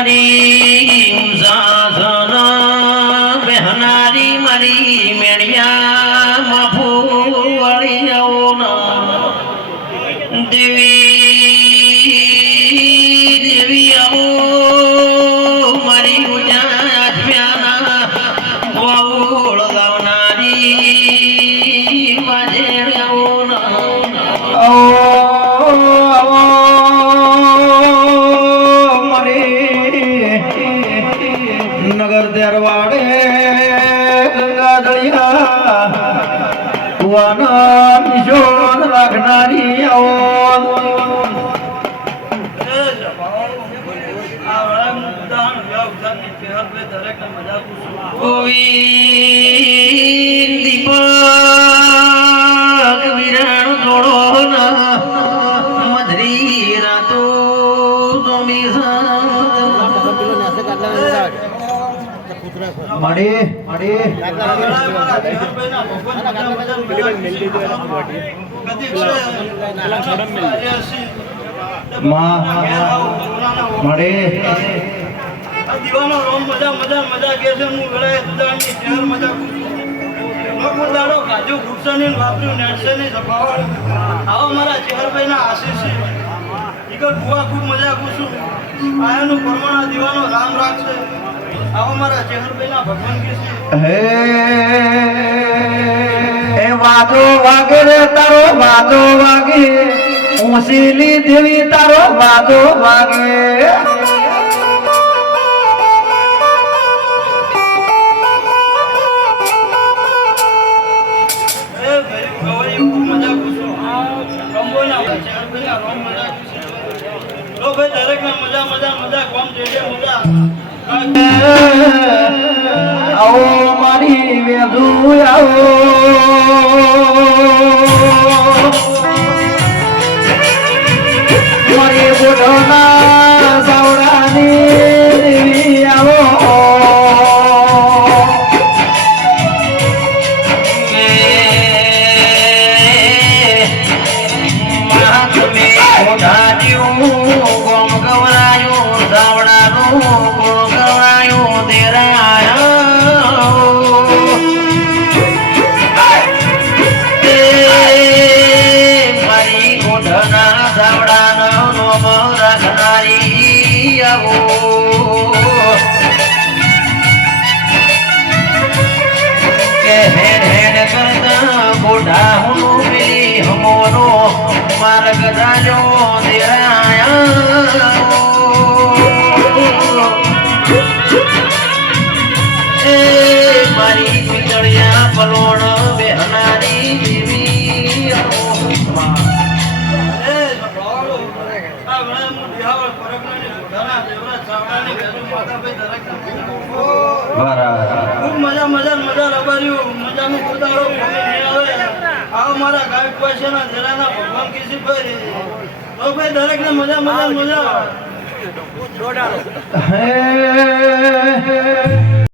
મારી સાસન બેહનારી મારી મેણિયા માફુ વળી જાઓ દેવી દેવી આવો મારી ઉજાના વાવોળ લાવનારી માજે આવો નગર દરવાડે ગંગાધળિયા કુવાના નિશોન રાખનારી આવો દીપક વિરાણ થોડો મધરી રાતો મળી દીવાનો રોમ મજા મજા મજા કે છે હું ગળે સુદાની શહેર મજા લોકો દાડો કાજુ ગુડસની વાપર્યું નેટસની સફાવડ આવો મારા ચહેરભાઈના આશીષ ઈગર બુઆ ખૂબ મજા કુશું આયાનું પરમાણા દીવાનો રામ રાખશે આવો મારા ચહેરભાઈના ભગવાન કે એ વાદો વાગે રે તારો વાદો વાગે ઊંચીલી દેવી તારો વાદો વાગે આવો મારી વેદુ આવો મારી ગોઢોના સાવડાની દેવી આવો માર્ગ રાજો દેરાયા મારી પિતળિયા પલોણ બેહનારી દેવી ખૂબ મજા મજા મજા રબાર્યું મજાનું કુદાડો આવે આવો મારા ગાયક પાસેના જરાના ભગવાન કિશોરભાઈ તો ભાઈ દરેકને મજા મજા મજા